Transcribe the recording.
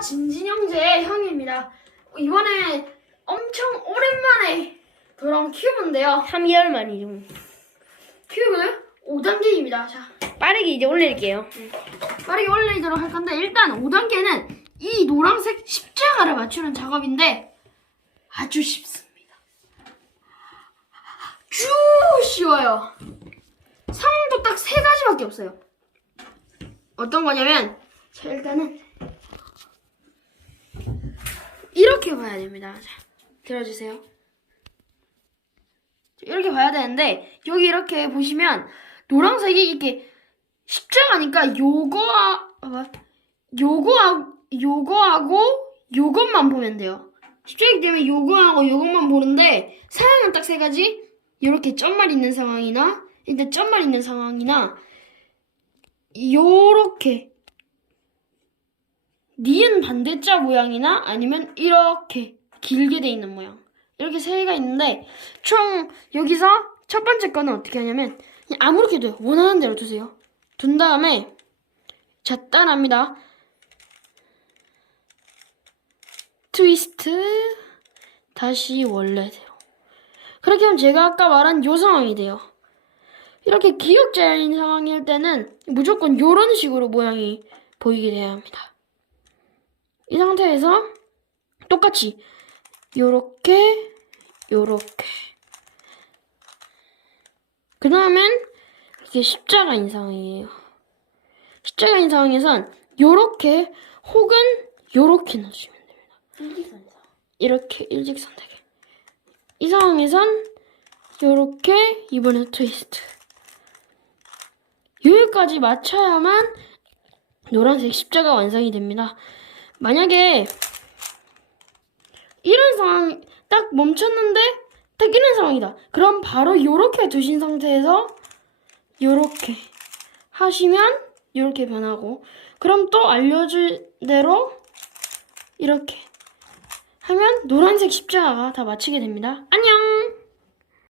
진진 형제의 형입니다. 이번에 엄청 오랜만에 돌아온 큐브인데요. 3개월 만이죠. 큐브 5단계입니다. 자, 빠르게 이제 올릴게요. 빠르게 올리도록 할 건데 일단 5단계는 이 노란색 십자가를 맞추는 작업인데 아주 쉽습니다. 쭉 쉬워요. 상황도 딱 세 가지밖에 없어요. 어떤 거냐면 자 일단은 이렇게 봐야 됩니다. 자, 들어주세요. 이렇게 봐야 되는데 여기 이렇게 보시면 노란색이 이렇게 십자가니까 요거 봐봐. 요거하고 요거하고 요것만 보면 돼요. 십자가이기 때문에 요거하고 요것만 보는데 사람은 딱 세 가지. 요렇게 점말 있는 상황이나 일단 점말 있는 상황이나 요렇게 니은 반대자 모양이나 아니면 이렇게 길게 돼 있는 모양. 이렇게 세 개가 있는데 총 여기서 첫 번째 거는 어떻게 하냐면 아무렇게 둬요. 원하는 대로 두세요. 둔 다음에 자 따라합니다. 트위스트 다시 원래대로 그렇게 하면 제가 아까 말한 요 상황이 돼요. 이렇게 기역자인 상황일 때는 무조건 요런 식으로 모양이 보이게 돼야 합니다. 이 상태에서 똑같이 요렇게 요렇게 그 다음엔 이게 십자가 인 상황이에요. 십자가 인 상황에선 요렇게 혹은 요렇게 넣어주시면 됩니다. 일기선상. 이렇게 일직선하게. 이 상황에선 요렇게 이번에 트위스트. 여기까지 맞춰야만 노란색 십자가 완성이 됩니다. 만약에 이런 상황 딱 멈췄는데 딱 이런 상황이다. 그럼 바로 요렇게 두신 상태에서 요렇게 하시면 요렇게 변하고 그럼 또 알려줄 대로 이렇게 하면 노란색 십자가가 다 맞추게 됩니다. 안녕!